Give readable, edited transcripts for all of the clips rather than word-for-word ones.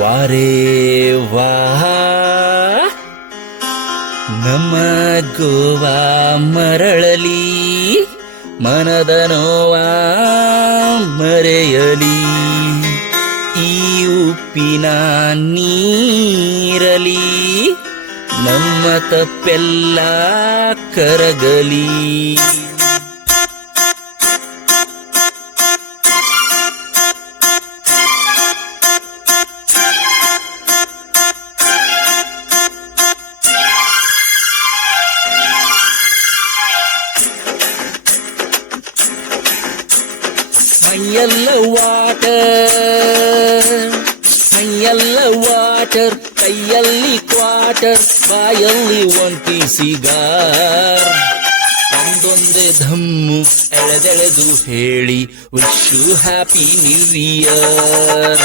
ವಾರೇ ವಾ ನಮ್ಮ ಗೋವಾ ಮರಳಲಿ ಮನದ ನೋವ ಮರೆಯಲಿ ಈ ಉಪ್ಪಿನ ನೀರಲಿ ನಮ್ಮ ತಪ್ಪೆಲ್ಲ ಕರಗಲಿ. ಮೈಯೆಲ್ಲ ವಾಟರ್ ಕೈಯಲ್ಲಿ ಕ್ವಾಟರ್ ಬಾಯಲ್ಲಿ ಒಂಟಿ ಸಿಗಾರ್ ಒಂದೊಂದೇ ಧಮ್ಮು ಎಳೆದೆಳೆದು ಹೇಳಿ wish you happy new year.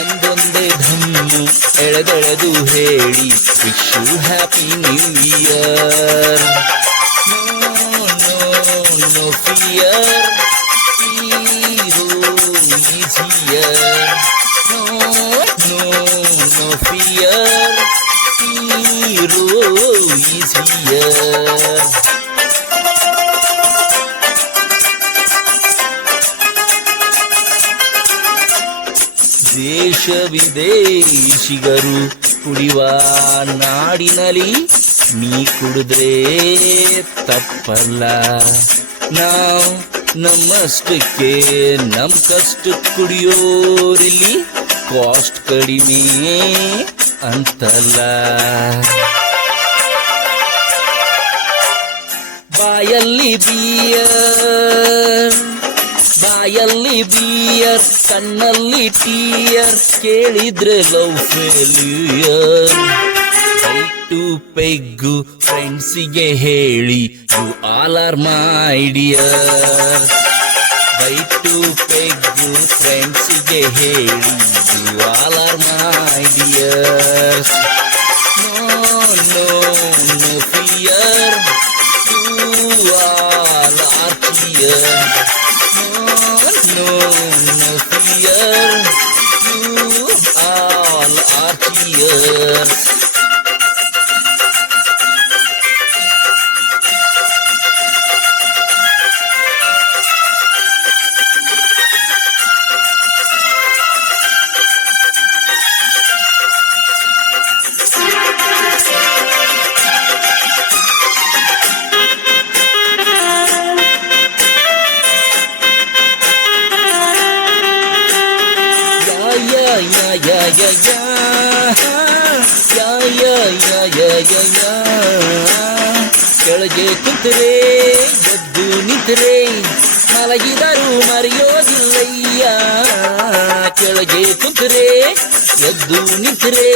ಒಂದೊಂದೇ ಧಮ್ಮು ಎಳೆದೆಳೆದು ಹೇಳಿ wish you happy new year. No no no fear easier. No, no, no fear. Hero easier. ದೇಶ ವಿದೇಶಿಗರು ಕುಡಿಯುವ ನಾಡಿನಲ್ಲಿ ನೀ ಕುಡಿದ್ರೆ ತಪ್ಪಲ್ಲ. ನಾವು ನಮ್ಮಷ್ಟಕ್ಕೆ ನಮ್ ಕಷ್ಟ ಕುಡಿಯೋರಿಲ್ಲಿ ಕಾಸ್ಟ್ ಕಡಿಮೆ ಅಂತಲ್ಲ. ಬಾಯಲ್ಲಿ ಬಿಯರ್ ಕಣ್ಣಲ್ಲಿ ಟೀಯರ್ ಕೇಳಿದ್ರೆ ಲವ್ ಫೇಲ್ಯೂಯರ್. ಟು ಪೆಗ್ಗು ಫ್ರೆಂಡ್ಸಿಗೆ ಹೇಳಿ you all are my dear. Two peg ಫ್ರೆಂಡ್ಸಿಗೆ ಹೇಳಿ you all are my dear. No no no fear you all are clear. No no fear you all are clear. ಕೆಳಗೆ ಕುಂತರೆ ಎದ್ದು ನಿಂತರೆ ಮಲಗಿದರು ಮರೆಯೋದಿಲ್ಲಯ್ಯ. ಕೆಳಗೆ ಕುಂತರೆ ಎದ್ದು ನಿಂತರೆ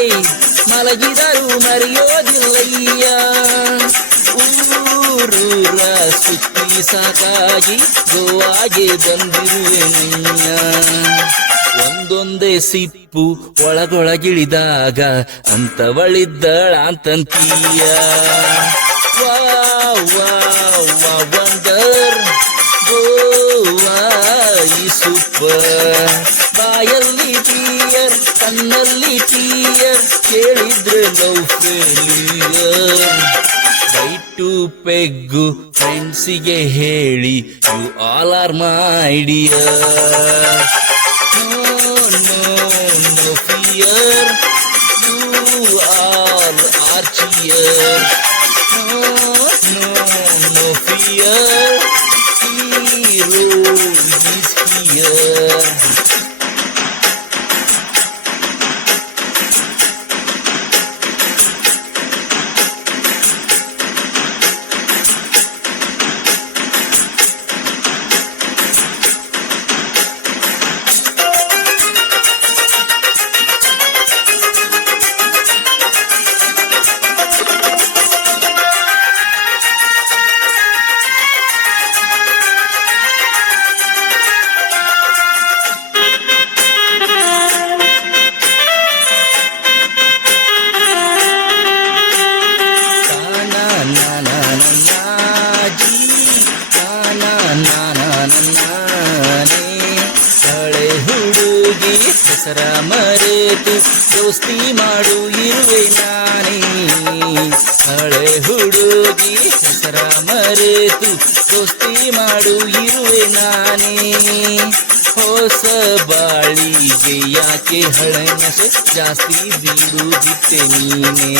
ಮಲಗಿದರು ಮರೆಯೋದಿಲ್ಲಯ್ಯ. ಊರೂರ ಸುತ್ತಿ ಸಾಕಾಗಿ ಗೋವಾಗೆ ಬಂದಿರುವೆನಯ್ಯ. ಒಂದೊಂದೇ ಸಿಪ್ಪು ಒಳಗೊಳಗಿಳಿದಾಗ ಅಂತವಳಿದ್ದಳ ಅಂತಂತೀಯ. ವಂಡರ್ ಗೋವಾ ಈ ಸೂಪರ್. ಬಾಯಲ್ಲಿ ಬಿಯರ್ ಕಣ್ಣಲ್ಲಿ ಟೀಯರ್ ಕೇಳಿದ್ರೆ ಲವ್ ಫೇಲ್ಯೂಯರ್. ಟು ಪೆಗ್ಗು ಫ್ರೆಂಡ್ಸಿಗೆ ಹೇಳಿ you all are my dear. No fear, you all are cheer. No fear, hero is here. ಹೆಸರ ಮರೆತು ದೋಸ್ತಿ ಮಾಡು ಇರುವೆ ನಾನೇ. ಹಳೆ ಹುಡುಗಿ ಹೆಸರ ಮರೆತು ದೋಸ್ತಿ ಮಾಡು ಇರುವೆ ನಾನೇ. ಹೊಸ ಬಾಳಿಗೆ ಯಾಕೆ ಹಳನಸೆ ಜಾಸ್ತಿ ಬೀಳುದಿತ್ತೆ ನೀನೇ.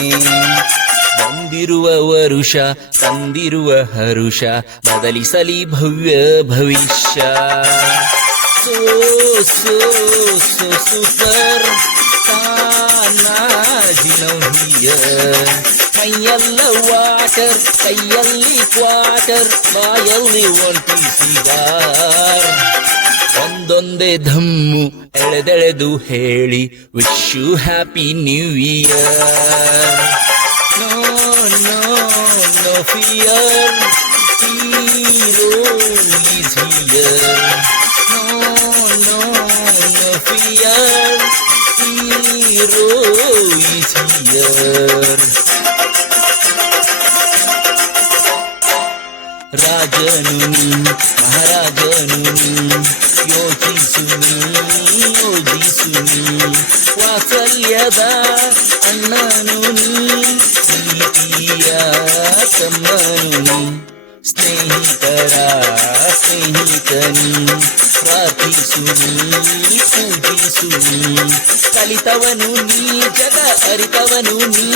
ಬಂದಿರುವ ವರುಷ ತಂದಿರುವ ಹರುಷ ಬದಲಿಸಲಿ ಭವ್ಯ ಭವಿಷ್ಯ. So so so super here. ಮೈಯೆಲ್ಲ ವಾಟರ್ ಕೈಯಲ್ಲಿ ಕ್ವಾಟರ್ ಬಾಯಲ್ಲಿ ಒಂಟಿ ಸಿಗಾರ್. ಒಂದೊಂದೇ ಧಮ್ಮು ಎಳೆದೆಳೆದು ಹೇಳಿ wish you happy new year. No, no, no fear, hero is here. No, no, no fear, hero is here. ರಾಜನು ನೀ ಮಹಾರಾಜನು ನೀ ಯೋಚಿಸು ನೀ ವಾತ್ಸಲ್ಯದ ಅಣ್ಣನು ನೀ ಪ್ರೀತಿಯ ತಮ್ಮನು ನೀ ಸ್ನೇಹಿತರ ಸ್ನೇಹಿತನಿ ಪ್ರಾರ್ಥಿಸು ನೀ ಪೂಜಿಸು ನೀ ಕಲಿತವನು ನೀ ಜಗ ಅರಿತವನು ನೀ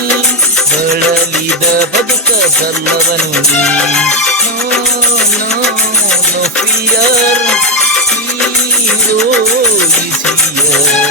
ಬಳಲಿದ ಬದುಕ ಬಲ್ಲವನು ನೀ. No, no, no fear, hero is here.